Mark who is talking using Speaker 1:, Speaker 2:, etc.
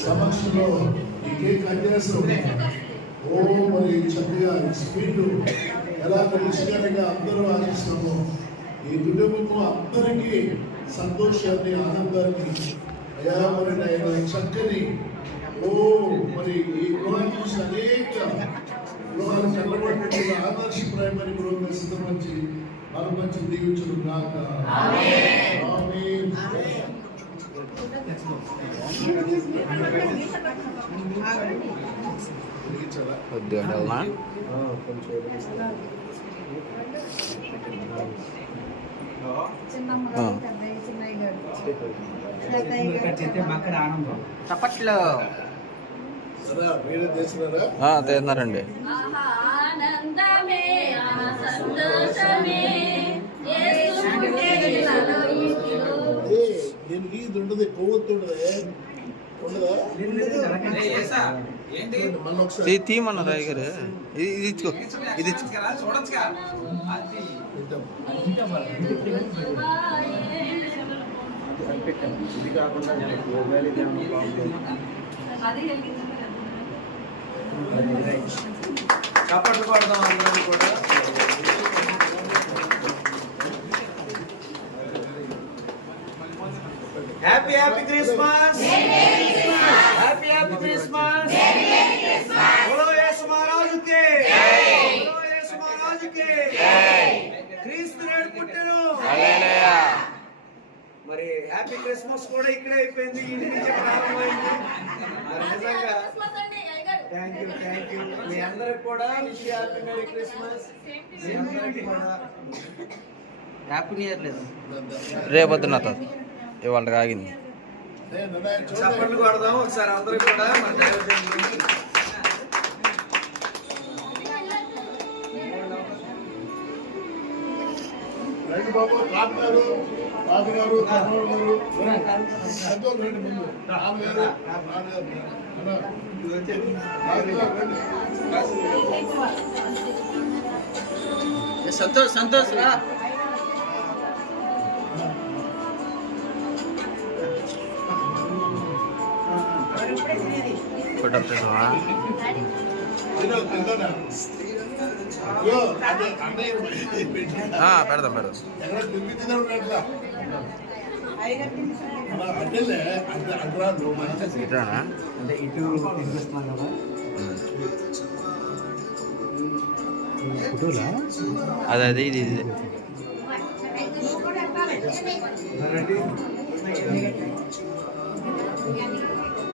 Speaker 1: సమక్షంలో ఈ cake cut చేస్తాం ఓ మరి చక్కగా స్పీడ్ ఎలా రుచికరంగా అందరూ ఆశిస్తామో. ఈ కుటుంబంలో అందరికీ సంతోషాన్ని ఆనందాన్ని అయా మరి ఆయన చక్కని ఓ మరి ఈ గృహాన్ని చూసి అనేక గృహాలు కనబడినటువంటి ఆదర్శప్రాయమైన గృహం సిద్ధమంచి మనం మంచి దీవించడం కాక
Speaker 2: గారు.
Speaker 3: చప్పట్లు తిన్నారండి
Speaker 4: ఆనందమే సంతోషమే యేసు పుట్టినలో ఇంటిలో
Speaker 1: ఏ, దీనికి ఇది ఉండదు కొవ్వొత్తు ఉండదు ఉండదా మళ్ళీ ఒకసారి
Speaker 3: ఇది తీయమన్నారు అయ్యగారు ఇది ఇది ఇచ్చుకో ఇది ఇచ్చుకో.
Speaker 5: చప్పట్లు కొడదాం అందరం కూడా హ్యాపీ హ్యాపీ క్రిస్మస్ మరి హ్యాపీ క్రిస్మస్ కూడా ఇక్కడే అయిపోయింది. ఇంటి నుంచి ప్రారంభమైంది మరి నిజంగా థ్యాంక్ యూ థ్యాంక్ యూ మీ అందరికి కూడా విష్ హ్యాపీ మెరీ క్రిస్మస్ మీ అందరికి కూడా.
Speaker 3: హ్యాపీ న్యూ ఇయర్ లేదు. రేపొద్దున ఇవాళ ఆగింది.
Speaker 5: చప్పట్లు కొడదాం. ఒకసారి అందరూ కూడా మన
Speaker 1: రండి బాబు తాత గారు తాత గారు తమ్ముడు గారు ముందు రాము గారు.
Speaker 3: సంతోష్ సంతోష్ రా. ఫోటో పెడదాం పెడదాం.
Speaker 5: అంటే ఇటు తినిపిస్తున్నాం కదా.
Speaker 3: అదే అదే ఇది